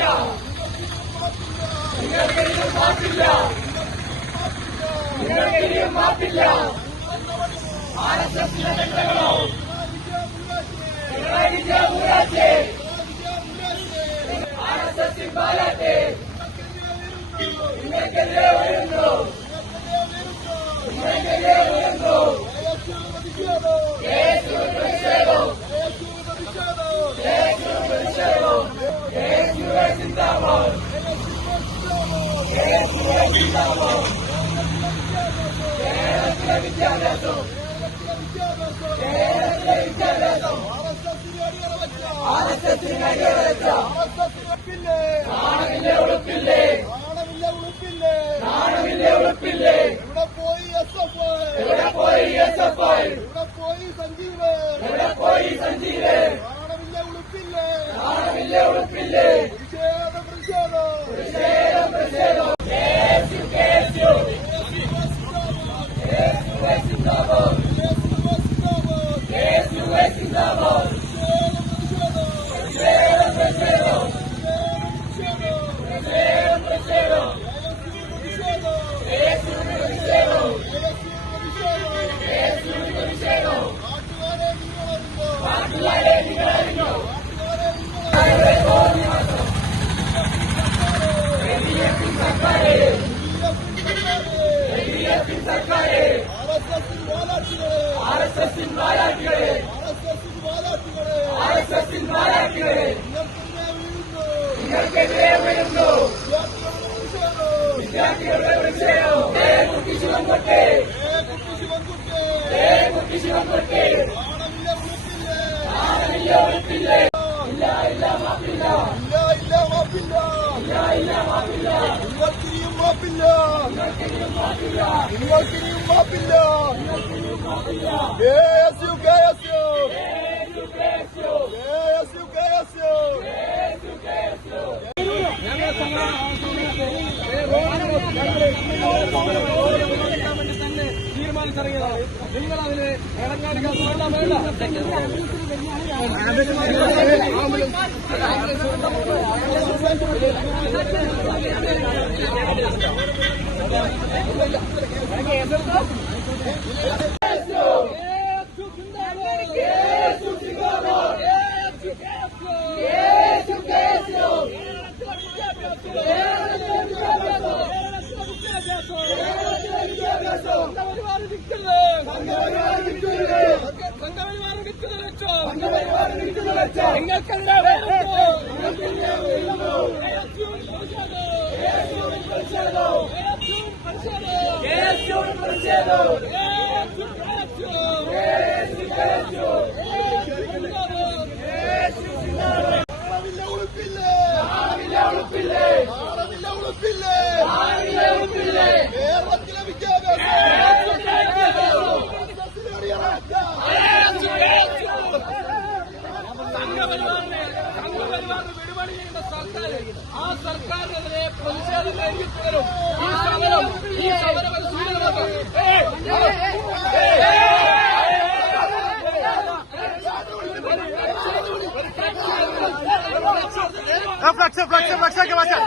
Yeah. ഇവിടെ R S F I ഇവിടെ പോയി എസ് എഫ് ഐ ഇവിടെ പോയി സഞ്ജീവ് ഇവിടെ പോയി Sanjeev R S S R S S R S S നിങ്ങൾക്കെതിരെ വീഴുന്നു വിദ്യാർത്ഥികളുടെ പ്രതിഷേധം കുട്ടി ശിവൻകുട്ടി. കുട്ടി ശിവൻകുട്ടി. നാണമില്ല ഉറപ്പില്ലേ. ഇല്ല ഇല്ല മാപ്പില്ല. ഇല്ല മാപ്പില്ല ഇല്ല ഇല്ല മാപ്പില്ല. നിങ്ങൾക്കിനിയും മാപ്പില്ല. നിങ്ങൾക്കിനിയും മാപ്പില്ല. നിങ്ങൾക്കിനിയും മാപ്പില്ല. നിങ്ങൾക്കിനിയും മാപ്പില്ല. തീരുമാനിച്ചിറങ്ങിയതാണ് നിങ്ങൾ അതിന് ഇറങ്ങാൻ വേണ്ട വേണ്ട നിങ്ങൾക്കെതിരെ നാണമില്ല ആ സർക്കാരിനെതിരെ പ്രതിഷേധം കഴിഞ്ഞിട്ടുവരും ഈ സമരം ഈ സമരം ഒരു സൂചനമാണ് ഏയ്! ഫ്ലക്സ് ഫ്ലക്സ് ഫ്ലക്സ് ആക്കി മാറ്റാം